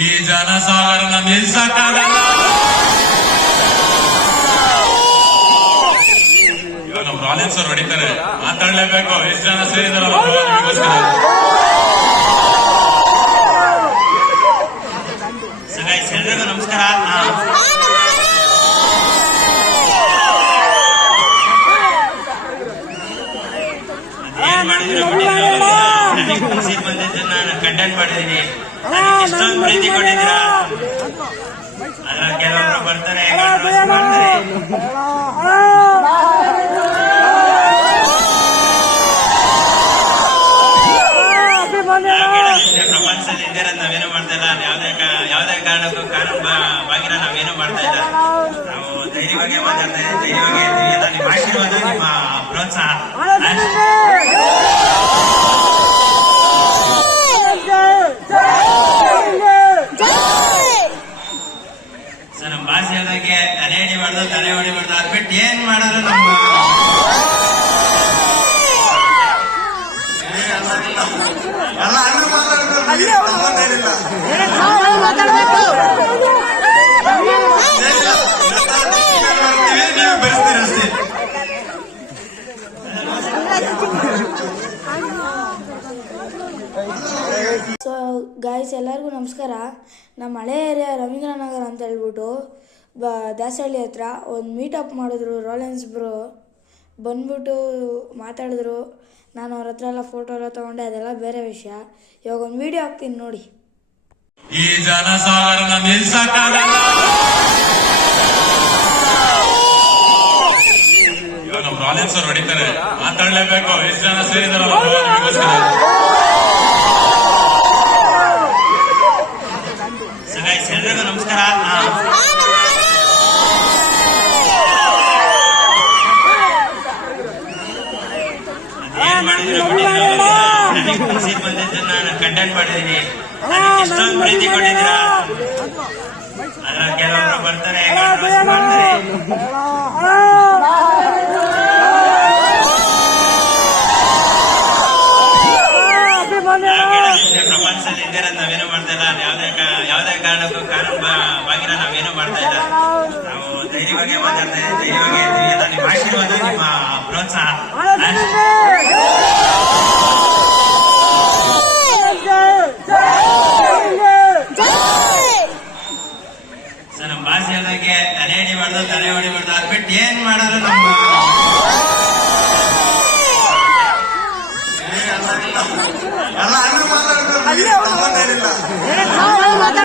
ಈ ಜನಸಾಗರನ ನಿಲ್ಸಕ್ಕಾಗಲ್ಲ. ಇವಾಗ ನಮ್ಮ ರಾಲೆನ್ಸ್ ಅವ್ರು ಹೊಡಿತಾರೆ, ಮಾತಾಡ್ಲೇಬೇಕು. ಎಷ್ಟು ಜನ ಸೇರಿದಾರಲ್ಲ ಎಲ್ರಿಗೂ ನಮಸ್ಕಾರ. ಏನ್ ಮಾಡಿದ್ರೆ ಬಂದಿದ್ದು ನಾನು ಕಂಟೆಂಟ್ ಮಾಡಿದೀನಿ. ಎಷ್ಟೊಂದು ಪ್ರೀತಿ ಕೊಟ್ಟಿದ್ದೀರಾ. ಅದ್ರ ಕೆಲವರು ಬರ್ತಾರೆ, ಪ್ರಪಂಚದಲ್ಲಿ ಇದ್ದೀರ ನಾವೇನು ಮಾಡ್ತಾ ಇಲ್ಲ. ಯಾವುದೇ ಕಾರಣಕ್ಕೂ ಕಾನೂನು ಬಾಗಿನ ನಾವೇನು ಮಾಡ್ತಾ ಇಲ್ಲ. ನಾವು ಧೈರ್ಯವಾಗಿ ಮಾತಾಡ್ತಾ ಇದ್ದೀವಿ, ಧೈರ್ಯವಾಗಿ ಇರ್ತೀವಿ. ನಿಮ್ಮ ಆಶೀರ್ವಾದ, ನಿಮ್ಮ ಪ್ರೋತ್ಸಾಹ. ಸರ್, ನಮ್ಮ ಭಾಷೆ ಹೇಳೋಕೆ ತಲೆ ಹಿಡಿಬಾರ್ದು, ತಲೆ ಹೊಡಿಬಾರ್ದು. ಅದ್ಬಿಟ್ಟು ಏನ್ ಮಾಡೋದು ನಮ್ಮ ಸೊ ಗಾಯ್ಸ್, ಎಲ್ಲರಿಗೂ ನಮಸ್ಕಾರ. ನಮ್ಮ ಹಳೆ ಏರಿಯಾ ರವೀಂದ್ರನಗರ ಅಂತ ಹೇಳ್ಬಿಟ್ಟು ದಾಸಹಳ್ಳಿ ಹತ್ರ ಒಂದು ಮೀಟಪ್ ಮಾಡಿದ್ರು. ರಾಲೆನ್ಸ್ ಬ್ರೋ ಬಂದ್ಬಿಟ್ಟು ಮಾತಾಡಿದ್ರು. ನಾನು ಅವ್ರ ಹತ್ರ ಎಲ್ಲ ಫೋಟೋ ಎಲ್ಲ ತೊಗೊಂಡೆ, ಅದೆಲ್ಲ ಬೇರೆ ವಿಷಯ. ಇವಾಗ ಒಂದು ವಿಡಿಯೋ ಹಾಕ್ತೀನಿ ನೋಡಿ. ಈ ಜನಸಾಗರನ ನಿಲ್ಸಕ್ಕಾಗಲ್ಲ. ಇವಾಗ ನಮ್ಮ ರಾಲೆನ್ಸ್ ಅವ್ರು ಹೊಡಿತಾರೆ, ಮಾತಾಡ್ಲೇಬೇಕು. ಎಷ್ಟು ಜನ ಸೇರಿದಾರಲ್ಲ ಎಲ್ರಿಗೂ ನಮಸ್ಕಾರ. ಏನ್ ಮಾಡಿದ್ರೆ ಬಂದಿದ್ದು ನಾನು ಕಂಟೆಂಟ್ ಮಾಡಿದೀನಿ. ಎಷ್ಟೊಂದು ಪ್ರೀತಿ ಕೊಟ್ಟಿದ್ದೀರಾ. ಅದ್ರ ಕೆಲವರು ಬರ್ತಾರೆ, ಪ್ರಪಂಚದಲ್ಲಿ ಇದ್ದೀರ ನಾವೇನು ಮಾಡ್ತಾ ಇಲ್ಲ. ಯಾವುದೇ ಕಾರಣಕ್ಕೂ ಕಾನೂನು ಬಾಗಿನ ನಾವೇನು ಮಾಡ್ತಾ ಇಲ್ಲ. ನಾವು ಧೈರ್ಯವಾಗಿ ಮಾತಾಡ್ತಾ ಇದ್ದೀವಿ, ಧೈರ್ಯವಾಗಿ ಇರ್ತೀವಿ. ನಿಮ್ಮ ಆಶೀರ್ವಾದ, ನಿಮ್ಮ ಪ್ರೋತ್ಸಾಹ.